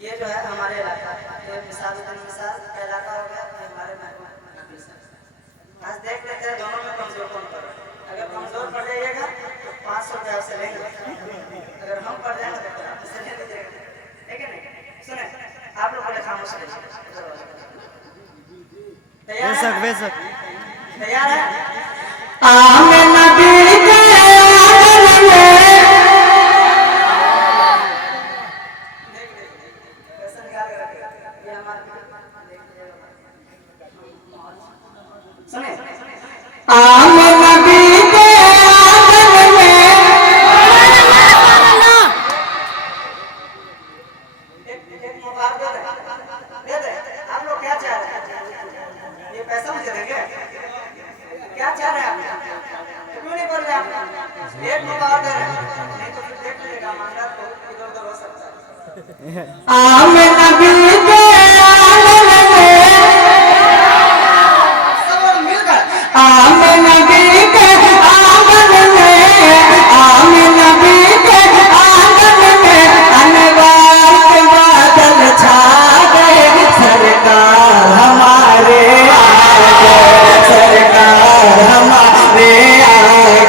ये जो है हमारे इलाका, ये मिसाल का इलाका हो गया, ये हमारे महबूब। आज देख लेते हैं दोनों में कमजोर कौन पड़ रहा है। अगर कमजोर पड़ जाइएगा तो 500 रुपये आपसे लेंगे, अगर हम पड़ जाएंगे तो आपसे नहीं देंगे, ठीक है नहीं? सुने, आप लोग बड़े खामोश रहिए। तैयार है? तैयार है? आमिन नबी के सुने, आमिन नबी के आंगन में एक मुबारक दे दे। आप लोग क्या चाह रहे हैं? ये पैसा मुझे देंगे? क्या चाह रहे हैं आप? क्यों नहीं बोल रहे आप? एक मुबारक दे रहे हैं, नहीं तो फिर देख लीजिएगा मांगा तो इधर उधर हो सकता है। आमिन नबी के आंगन में आमिन नबी के आंगन में, आमिन नबी के आंगन में अनवार के बादल छा गए। सरकार हमारे आ गए, सरकार हमारे आ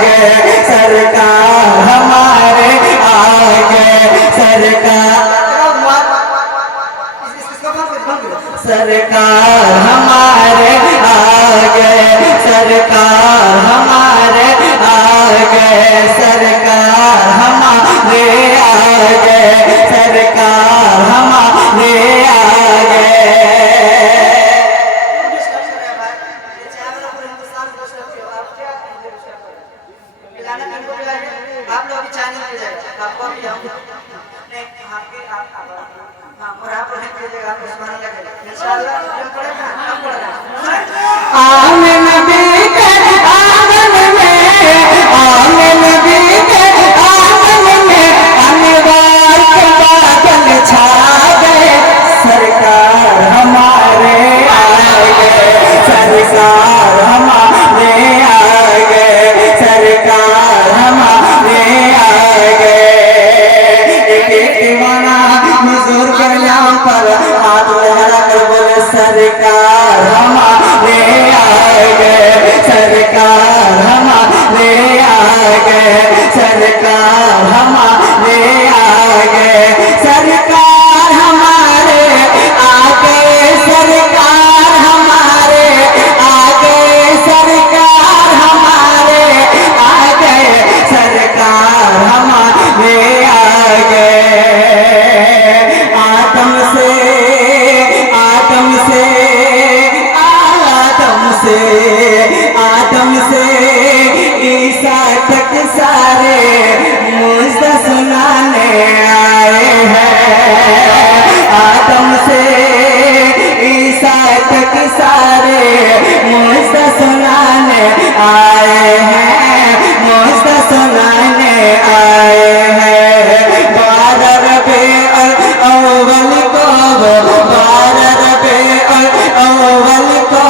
गए, सरकार हमारे आ गए, सरकार सरकार हमारे आ गए, सरकार हमारे आ गए, सरकार हमारे आ गए, सरकार हमारे आ गए। आप लोग अभी चाय नहीं पी जाएगा, आपको अभी हम और आप नहीं पीजिएगा, आपको सुनाने लगेगा इंशाअल्लाह। आमिन नबी के आंगन में, आमिन नबी के आंगन में अनवार के बादल छा गए। सरकार हमारे आ गए, सरकार हमारे आ गए, सरकार हमारे आ गए। एक दीवाना हुजूर के नाम पर हाथ लहरा कर बोले सरकार हमारे आ गए, सरकार हमारे आ गए, सरकार हमारे आ गए, सरकार हमारे आ गए, सरकार हमारे आ गए, सरकार हमारे आ गए, सरकार हमारे आ गए। आदम से ईसा तक सारे मुझसे सुनाने आए हैं। आदम से ईसा तक सारे मुझसे सुनाने आए हैं, मुझसे सुनाने आए हैं। 12 रबीउल अव्वल को, 12 रबीउल अव्वल को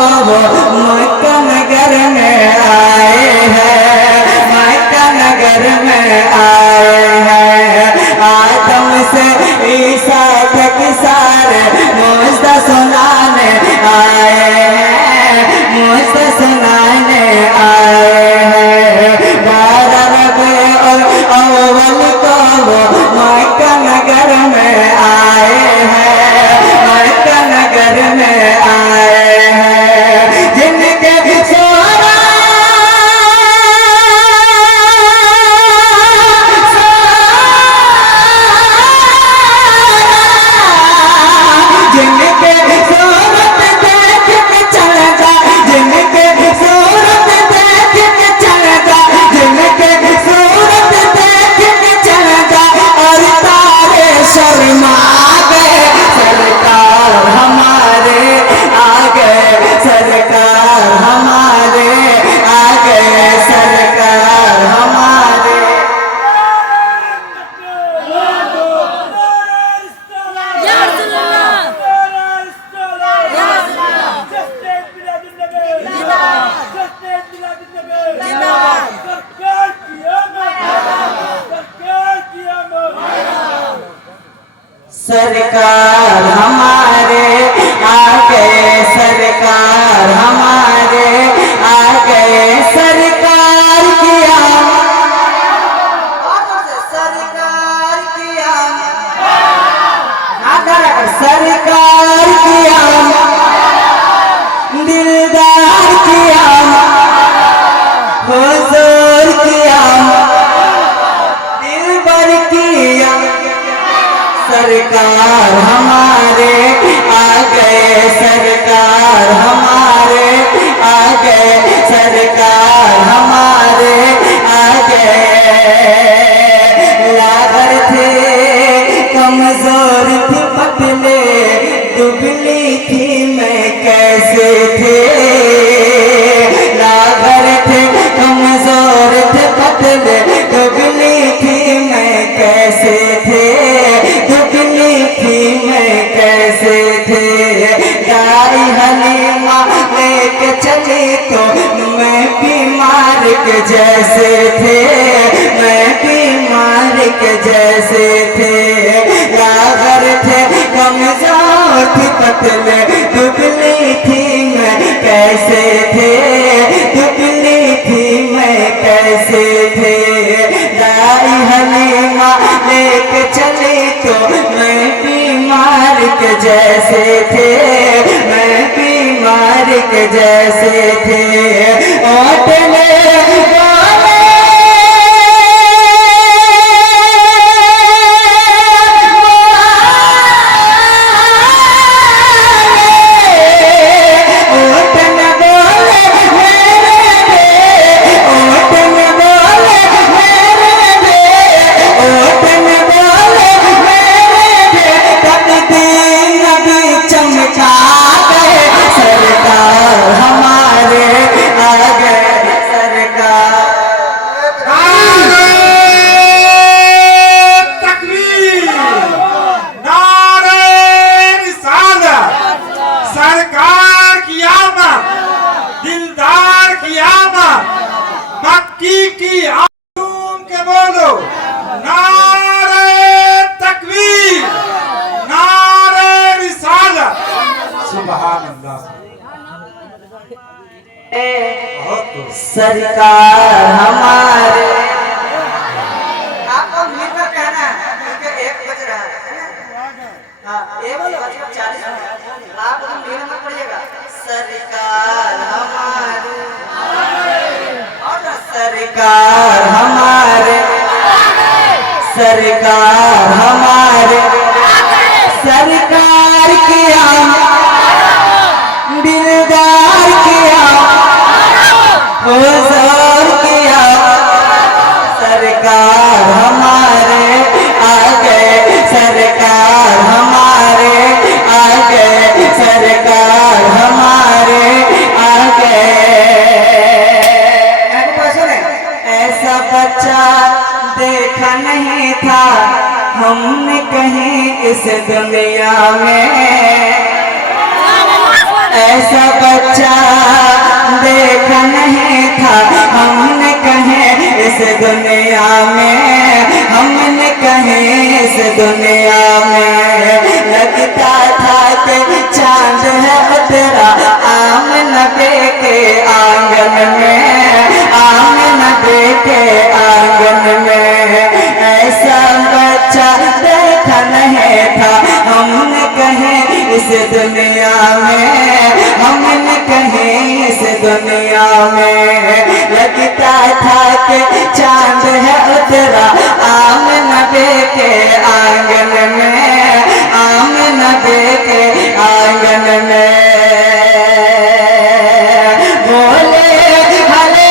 मक्का नगर में आए हैं, मक्का नगर में आए हैं। आदम से ईसा तक सारे मुझसे सुनाने आए हैं, मुझसे सुनाने आए हैं। 12 रबीउल अव्वल को मक्का नगर में आए हैं, मक्का नगर में आए हैं। जिनके सोना जिनके सूरत देख के सरकार हमारे आ गए, सरकार हमारे आ गए, सरकार की सरकार की सरकार की दिलदार की हुजूर की दिलबर की सरकार हमारे आ गए, सरकार हमारे आ गए, सरकार हमारे आ गए। लागर थे कमजोर थी पतले, दुबली थी मैं कैसे थे। लागर थे कमजोर थे पतले, दुबली थी मैं कैसे थे, दुबली थी मैं कैसे थे। गाय हलीमा लेके चली तो मैं बीमार के जैसे थे, मैं बीमार के जैसे थे। लागर थे कमजोर थी पतले, दुबली थी मैं कैसे थे, दुबली थी मैं कैसे थे। गाय हलीमा लेके चली तो मैं बीमार के जैसे थे, मैं बीमार के जैसे थे। ओटले सरकार हमारे। आपको मिलकर कहना है क्योंकि 1 बज रहा है। हाँ 1:40 आप मिलना पड़ेगा। सरकार हमारे और सरकार हमारे, सरकार हमारे, सरकार की दिलदार किया हुजूर किया, सरकार हमारे आ गए, सरकार हमारे आ गए, सरकार हमारे आ गए। ऐसा बच्चा देखा नहीं था हमने कहीं इस दुनिया में, ऐसा बच्चा देखा नहीं था हमने कहीं इस दुनिया में, हमने कहीं इस दुनिया में। लगता था कि चांद है तेरा आमना के आंगन में, आमना के आंगन में। ऐसा बच्चा देखा नहीं था हमने कहीं इस दुनिया में, हमने कहीं इस दुनिया में। लगता था कि चांद है उतरा आमना के आंगन में, आमना के आंगन में। बोले हले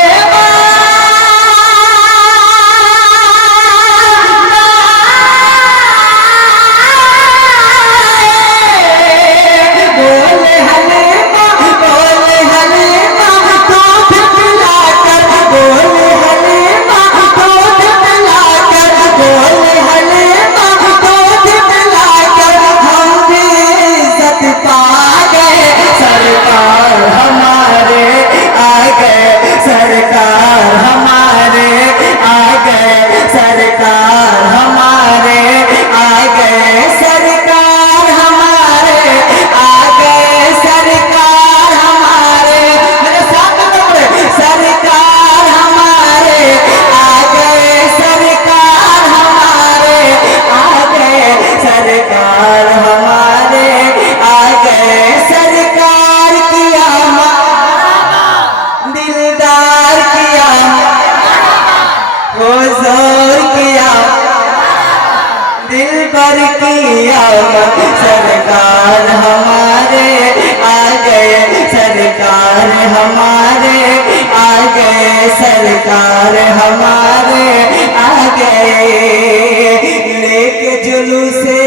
आमद, सरकार हमारे आ गए, सरकार हमारे आ गए, सरकार हमारे आ गए। लेके जुलूसे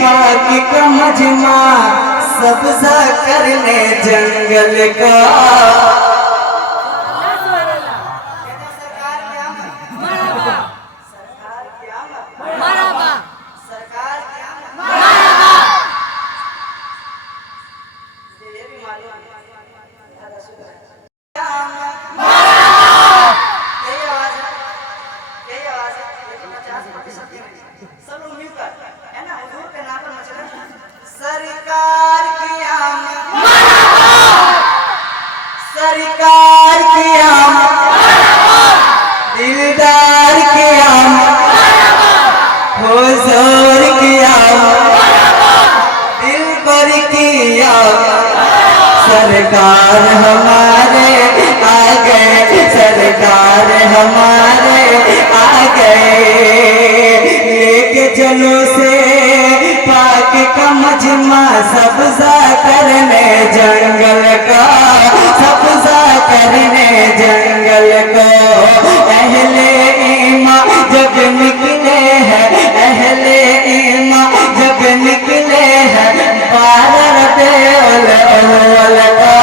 पाक का मजमा सब्जा करने जंगल का। सरकार की आमद, सरकार की आमद, दिलदार की आमद, हुजूर की आमद, दिलबर की आमद, सरकार हमारे आ गए, सरकार हमारे आ गए। लेके चलो से पाक का मजमा सब्जा करने जंगल का, सब्जा करने जंगल को। अहले ईमान जब निकले हैं, अहले ईमान जब निकले हैं 12 रबीउल अव्वल को,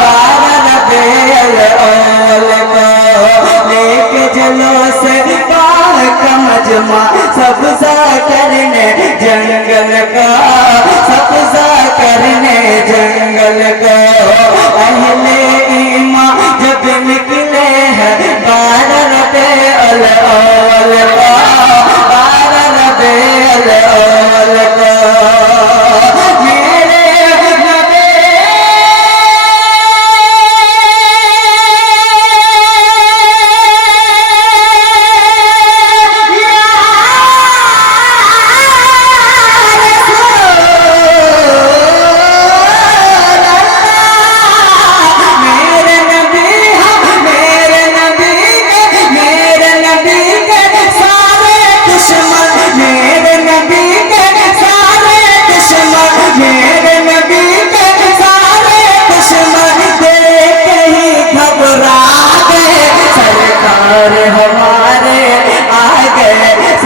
12 रबीउल अव्वल को। लेके चलो से पाक का मजमा सब्जा करने जंगल का, सब्जा करने जंगल का। अहले ईमान जब निकले हैं 12 रबीउल अव्वल को, 12 रबीउल अव्वल को।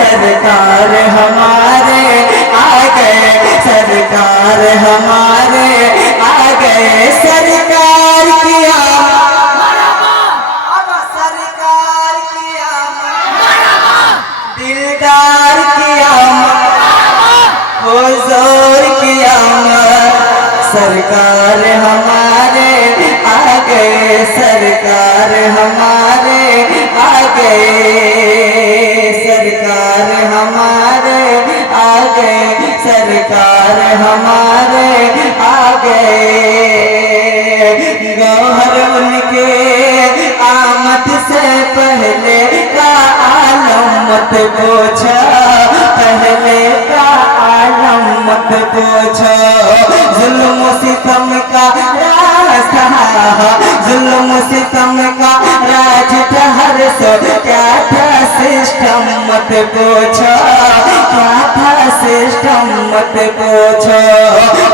सरकार हमारे आ गए, सरकार हमारे आ गए, सरकार की आमद, सरकार की आमद, दिलदार की आमद, हुजूर की आमद, सरकार हमारे आ गए, सरकार हमारे आ गए, सरकार हमारे आ गए, सरकार हमारे आ गए। गौहर उनके आमद से पहले का आलम मत पूछो, पहले का आलम मत पूछो। जुल्म सितम का राज था, जुल्म सितम का राज ठहर सो क्या था सिस्टम मत पूछो, क्या था सिस्टम मत पूछो।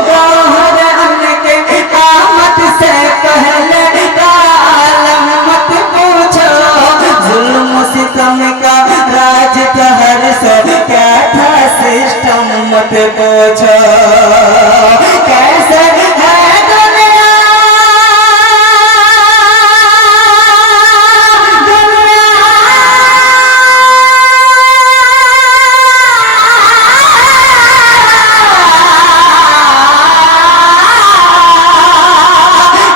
गौहर उनके आमद से पहले का आलम मत पूछो। जुल्म सितम का राज ठहर सो क्या था सिस्टम मत पूछो। कैसे है दुनिया, दुनिया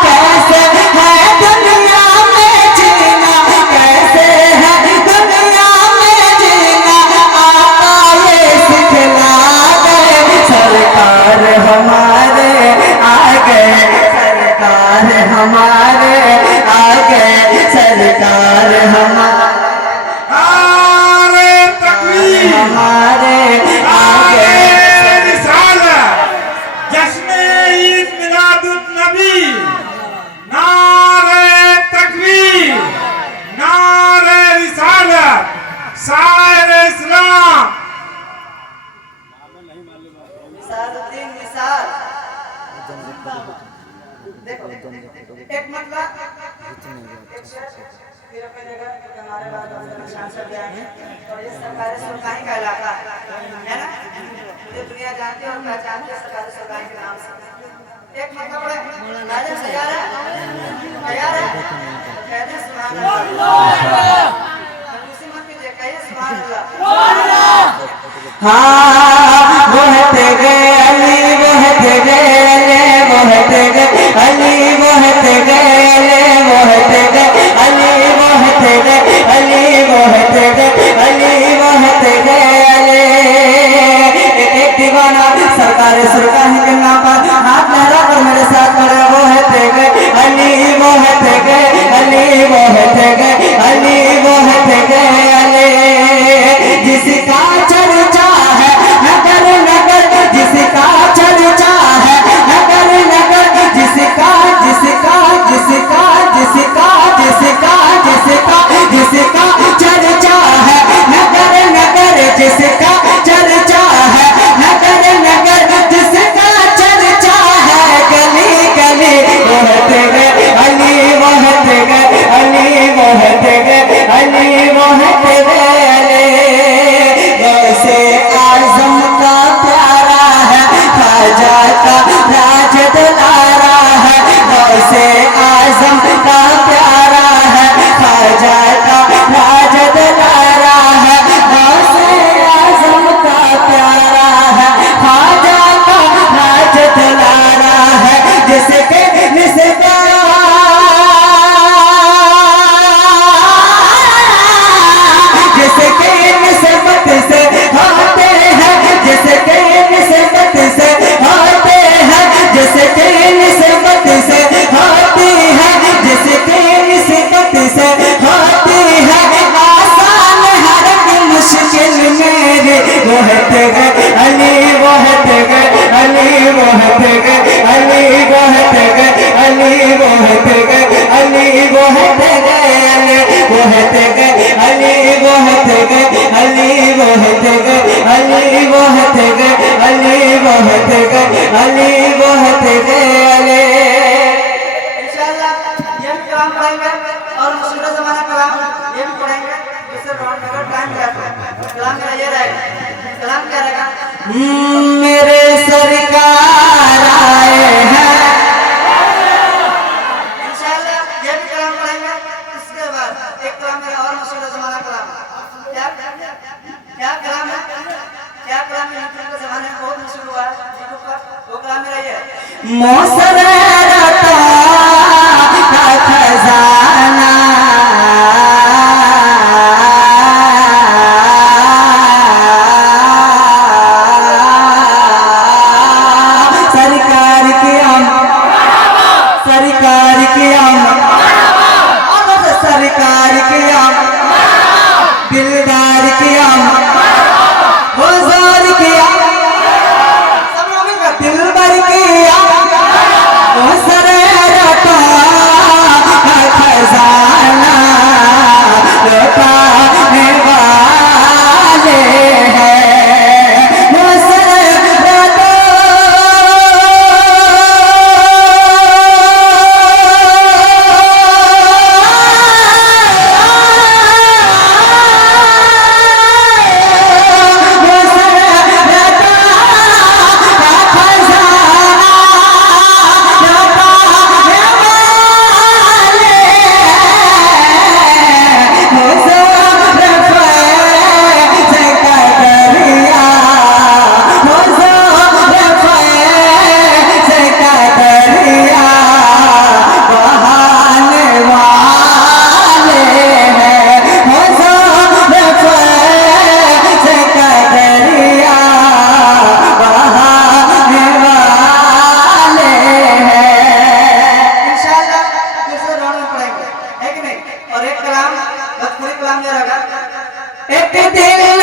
कैसे है दुनिया में जीना, कैसे है दुनिया में जीना, आका ये सिखला गए, सरकार देखो एक मतलब एक शेर फिर अपने जगह हमारे बाद निशान सब जाएंगे और ये सरकारी सुरखाई का इलाका है ना, मुझे दुनिया जानती है और पहचानती है सरकारी सुरखाई के नाम से। एक मतलब है राजा तैयार है, तैयार है, कहते हैं सुभान अल्लाह, कंजूसी मत कीजिए, कहिए सुभान अल्लाह। हाँ बहते गए अली बहते गए अले बहते गए अली बहते गए अले बहते गए अली बहते गए अली बहते गए अली बहते गए अले। एक दीवाना सरकारी सुरखाई के नाम पर हाथ लहरा कर मेरे साथ खड़े बहते गए अली बहते गए अली बहते गए अली बहते गए अले। जिसका चर्चा है नगर नगर जिसका चर्चा है नगर नगर जिसका जिसका जिसका जिसका जिसका जिसका जिसका चर्चा है नगर नगर जिसका चर्चा है नगर नगर जिसका चर्चा है गली गली बहते गए अली बहते गए अली बहते गए अली बहते गए अली। वैसे आजम का प्यारा है ख्वाजा का राज दुलारा है। वैसे आजम का प्यारा है ख्वाजा का राज दुलारा है। वैसे आजम का प्यारा है ख्वाजा का राज दुलारा है। जिसके निस्बत जिसके निस्बत से होते हैं जिसके निस्बत से होते हैं जिसके निस्बत से होती है जिसके निस्बत से होती है आसान हर मुश्किल मेरे बहते गए अली बहते गए अली बहते गए अली बहते गए अली बहते गए अली बहते गए अली बहते गए अली बहते गए अली बहते गए अली बहते गए अली बहते गए अली बहते गए अली। इंशाअल्लाह ये भी कलाम पढ़ेंगे और मशहूर ज़माना कलाम ये भी पढ़ेंगे। इससे अगर टाइम जाता है कलाम मेरा ये रहेगा, कलाम क्या रहेगा? मेरे सरकार आए हैं। इंशाअल्लाह ये भी कलाम पढ़ेंगे। इसके बाद एक कलाम मेरा और मशहूर ज़माना कलाम क्या क्या कलाम है, क्या कलाम है हिंदू के ज़माने में बहुत मशहूर हुआ है यूट्यूब पर, वो कलाम मेरा ये है। मोसरता का खजाना सरकार की सरकार की सरकार की दिलदार की हुजूर की सब लोग मिलकर दिलबर की मोसरता का खजाना लुटाने वाले हैं। मोसरता एक दिल